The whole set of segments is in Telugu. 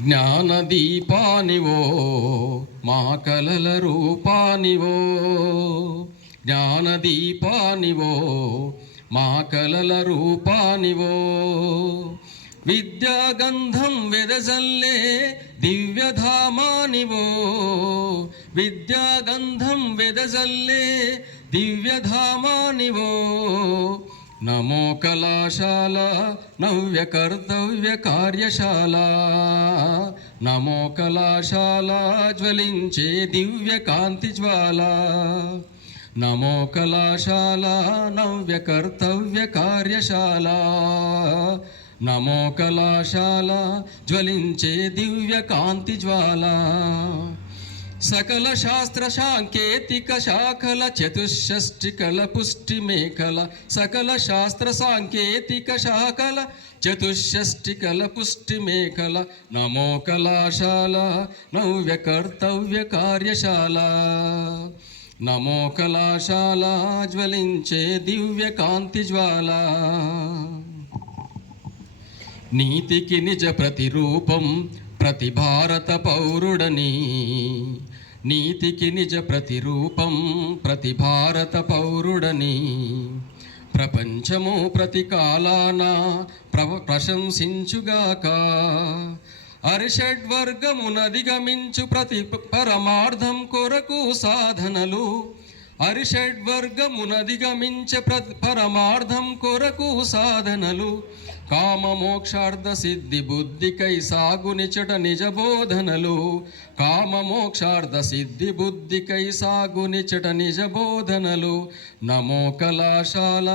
జ్ఞానదీపానివో మా కలల రూపానివో, జ్ఞానదీపానివో మా కలల రూపానివో, విద్యాగంధం వెదజల్లే దివ్యధామానివో, విద్యాగంధం వెదజల్లే దివ్యధామానివో, నమో కళాశాల నవ్య కర్తవ్య కార్యశాల, నమో కళాశాల జ్వలించే దివ్య కాంతి జ్వాల, నమో కళాశాల నవ్య కర్తవ్య కార్యశాల, నమో కళాశాల జ్వలించే దివ్య కాంతి జ్వాల, సకల శాస్త్ర సాంకేతిక శాఖల చతుషష్టికల పుష్టి మేఖల, సకల శాస్త్ర సాంకేతిక శాఖల చతుషష్టికల పుష్టి మేఖల, నమో కళాశాల నవ్య కర్తవ్య కార్యశాల, నమో కళాశాల జ్వలించే దివ్య కాంతి జ్వాల, నీతికి నిజ ప్రతిరూపం ప్రతి భారత పౌరుడని, నీతికి నిజ ప్రతిరూపం ప్రతి భారత పౌరుడని, ప్రపంచము ప్రతి కాలాన ప్రశంసించుగాక, అరిషడ్వర్గమునధిగమించు ప్రతి పరమార్థం కొరకు సాధనలు, అరిషడ్వర్గమునధిగమించ పరమార్థం కొరకు సాధనలు, కామమోక్షార్థ సిద్ధి బుద్ధికై సాగునిచట నిజ బోధనలు, కామమోక్షార్థ సిద్ధి బుద్ధికై సాగునిచట నిజ బోధనలు, నమో కళాశాల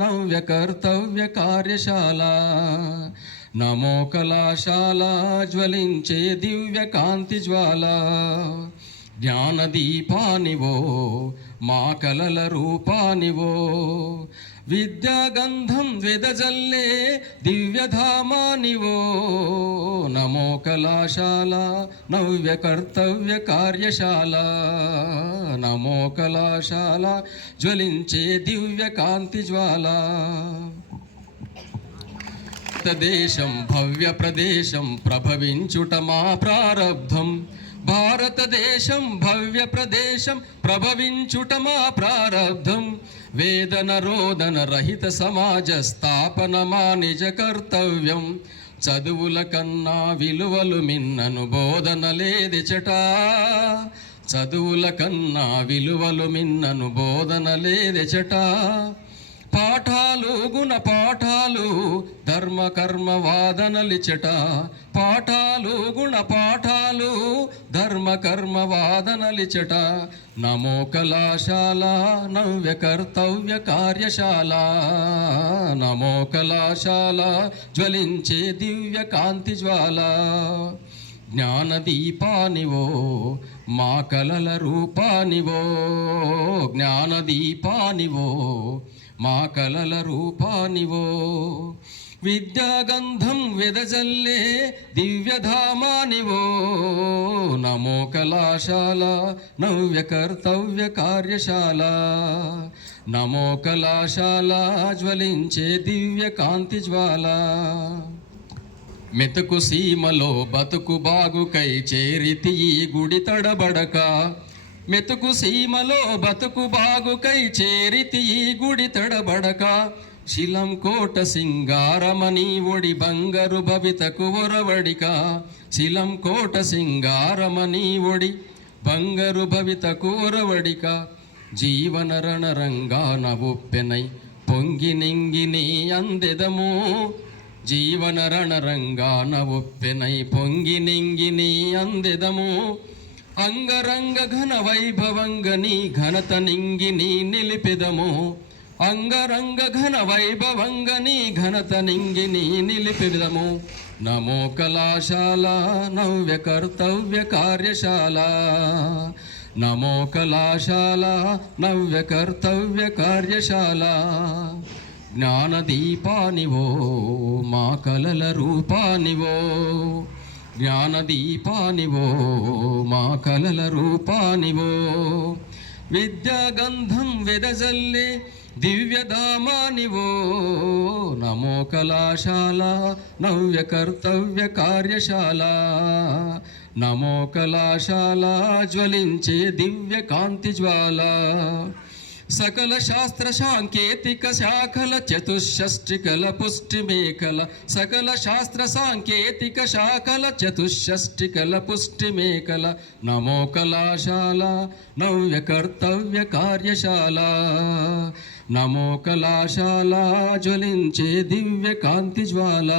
నవ్య కర్తవ్య కార్యశాల, నమో కళాశాల జ్వలించే దివ్య కాంతి జ్వాల, జ్ఞానదీపానివో మా కలల రూపానివో, విద్యాగంధం వెదజల్లే దివ్యధామానివో, నమో కళాశాల నవ్య కర్తవ్య కార్యశాల, నమో కళాశాల జ్వలించే దివ్య కాంతి జ్వాల, భారతదేశం భవ్య ప్రదేశం ప్రభవించుట మా ప్రారబ్ధం, భారతదేశం భవ్య ప్రదేశం ప్రభవించుట మా ప్రారబ్ధం, వేదన రోదన రహిత సమాజ స్థాపన మా నిజ కర్తవ్యం, చదువుల కన్నా విలువలు మిన్నను బోధన లేదిచట, చదువుల కన్నా విలువలు మిన్నను బోధన లేదిచట, పాఠాలు గుణ పాఠాలు ధర్మ కర్మ వాదనలిచట, పాఠాలు గుణ పాఠాలు ధర్మ కర్మ వాదనలిచట, నమో కళాశాల నవ్య కర్తవ్య కార్యశాల, నమో కళాశాల జ్వలించే దివ్య కాంతి జ్వాల, జ్ఞానదీపానివో మా కలల రూపానివో, జ్ఞానదీపానివో మా కలల రూపానివో, విద్యాగంధం వెదజల్లే దివ్యధామానివో, నమో కళాశాల నవ్య కర్తవ్య కార్యశాల, నమో కళాశాల జ్వలించే దివ్య కాంతి జ్వాల, మెతుకు సీమలో బతుకు బాగుకై చేరితి ఈ గుడి తడబడక, మెతుకు సీమలో బతుకు బాగుకై చేరితి ఈ గుడి తడబడక, శిలం కోట సింగారమణి ఒడి బంగారు భవితకు ఒరవడిక, శిలం కోట సింగారమణి ఒడి బంగారు భవితకు ఒరవడిక, జీవన రణరంగాన ఒప్పెనై పొంగి నింగిని అందెదము, జీవన రణరంగాన ఒప్పెనై పొంగి నింగిని అందెదము, అంగరంగ ఘన వైభవంగ నీ ఘనత నింగిని నిలిపెదము, అంగరంగ ఘన వైభవంగ నీ ఘనత నింగిని నిలిపెదము, నమో కళాశాల నవ్య కర్తవ్య కార్యశాల, నమో కళాశాల నవ్య కర్తవ్య కార్యశాల, జ్ఞానదీపానివో మా కలల రూపానివో, జ్ఞానదీపానివో మా కలల రూపానివో, విద్యాగంధం వెదజల్లే దివ్యధామానివో నమో కళాశాల నవ్య కర్తవ్య కార్యశాల నమో కళాశాల జ్వలించే దివ్య కాంతి జ్వాల సకల శాస్త్ర సాంకేతిక శాఖల చతుషష్టికల పుష్టి మేఖల సకల శాస్త్ర సాంకేతిక శాఖల చతుషష్టికల పుష్టి మేఖల నమో కళాశాల నవ్య కర్తవ్య కార్యశాల నమో కళాశాల జ్వలించే దివ్య కాంతి జ్వాల.